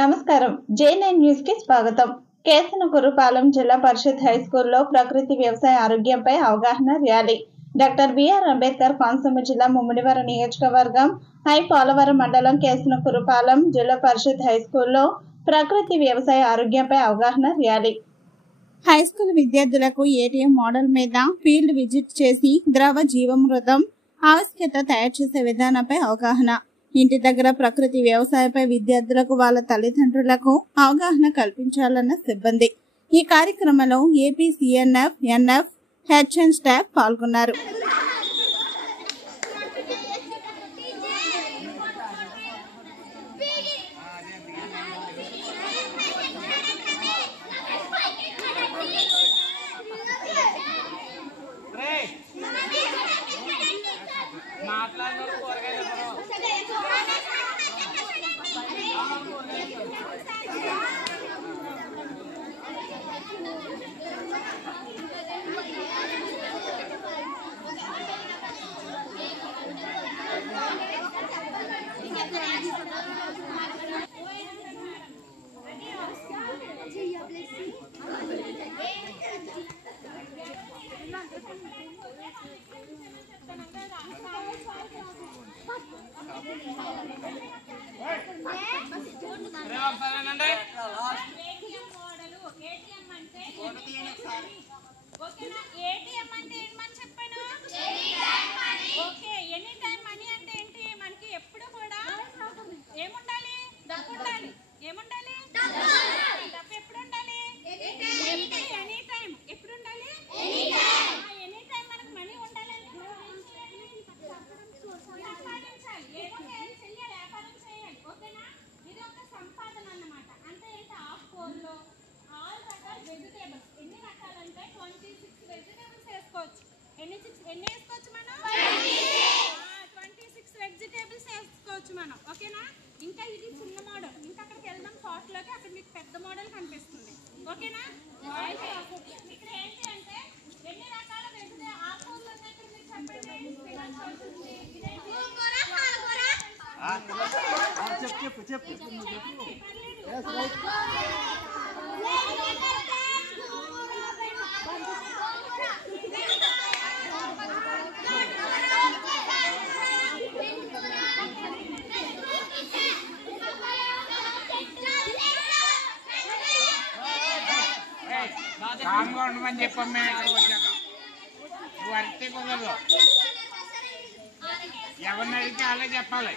నమస్కారం. J9 news కి స్వాగతం. కేసనకురుపాలెం జిల్లా పరిషత్ హై స్కూల్లో ప్రకృతి వ్యవసాయ ఆరోగ్యంపై అవగాహన rally. Doctor BR Ambedkar Konaseema జిల్లా ముమ్మిడివరం నియోజకవర్గం ఐ పోలవరం మండలం కేసనకురుపాలెం జిల్లా పరిషత్ హై స్కూల్లో ప్రకృతి వ్యవసాయ ఆరోగ్యంపై అవగాహన ర్యాలీ. హై స్కూల్ విద్యార్థులకు ఏటీఎం మోడల్ మీద ఫీల్డ్ విజిట్ చేసి ద్రవ జీవామృతం ఆవశ్యకత తయారు చేసే విధానంపై అవగాహన. ఇంటి దగ్గర ప్రకృతి వ్యవసాయపై విద్యార్థులకు వాళ్ళ తల్లిదండ్రులకు అవగాహన కల్పించాలన్న సిబ్బంది. ఈ కార్యక్రమంలో AP CNF, NF, HN staff పాల్గొన్నారు. ఓకేనా. ఇంకా ఇది చిన్న మోడల్, ఇంకా అక్కడికి వెళ్దాం పాట్లోకి, అక్కడ మీకు పెద్ద మోడల్ కనిపిస్తుంది. ఓకేనా. ఇక్కడ ఏంటి అంటే ఎన్ని రకాల ఆకుకూరలు ఉన్నాయి ఇక్కడ మీకు చెప్పండి. కామ్గా ఉండమని చెప్పాము మేము ఇక్కడికి వచ్చాక. నువ్వు అరిస్తే కుదరదు, ఎవరిని అడిగితే వాళ్ళే చెప్పాలి.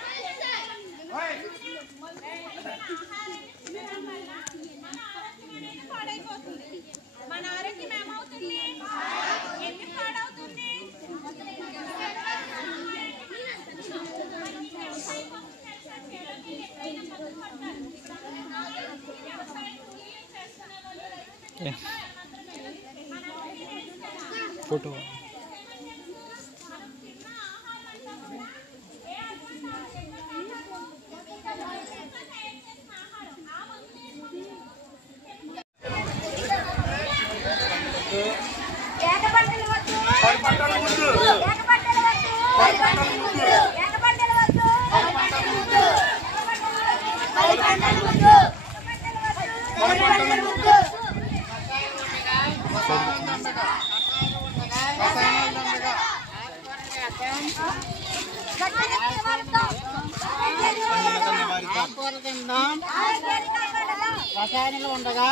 మన ఆరోగ్యం ఏమవుతుంది, ఎందుకు పాడవుతుంది? ఫోటో రసాయనాలు ఉండగా